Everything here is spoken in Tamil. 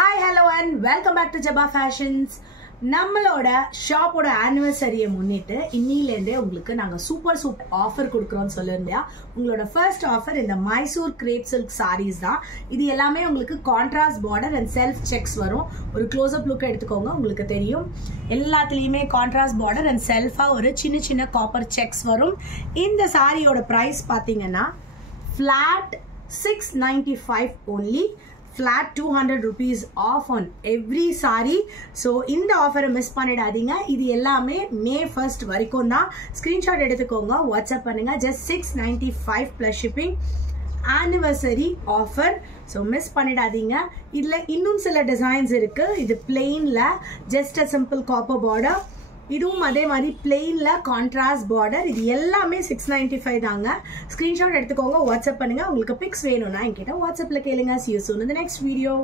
Hi, hello and welcome back to Jabba Fashions. நம்மளோட ஷாப்போட ஆனிவர்சரியை முன்னிட்டு இன்னிலேருந்தே உங்களுக்கு நாங்கள் சூப்பர் ஆஃபர் கொடுக்குறோம்னு சொல்லியிருந்தேன். உங்களோட ஃபர்ஸ்ட் ஆஃபர் இந்த மைசூர் கிரேப் சில்க் சாரீஸ் தான். இது எல்லாமே உங்களுக்கு contrast border and self sex வரும். ஒரு க்ளோஸ்அப் லுக் எடுத்துக்கோங்க, உங்களுக்கு தெரியும். எல்லாத்துலேயுமே கான்ட்ராஸ்ட் பார்டர் அண்ட் செல்ஃபாக ஒரு சின்ன சின்ன காப்பர் செக்ஸ் வரும். இந்த சாரியோட ப்ரைஸ் பார்த்தீங்கன்னா flat 695 only. Flat 200 rupees off on every saree. So இந்த ஆஃபரை மிஸ் பண்ணிடாதீங்க. இது எல்லாமே May 1st வரைக்கும் தான். ஸ்கிரீன்ஷாட் எடுத்துக்கோங்க, வாட்ஸ்அப் பண்ணுங்க. Just 695 plus shipping. Anniversary offer. So miss பண்ணிடாதீங்க. இதில் இன்னும் சில டிசைன்ஸ் இருக்கு. இது பிளெயின்ல just a simple copper border. இதுவும் அதே மாதிரி பிளெயின்ல கான்ட்ராஸ்ட் பார்டர். இது எல்லாமே 695 தாங்க. ஸ்கிரீன்ஷாட் எடுத்துக்கோங்க, வாட்ஸ்அப் பண்ணுங்க. உங்களுக்கு பிக்ஸ் வேணும்னா என்கிட்ட வாட்ஸ்அப்ல கேளுங்க. See you soon in the next video.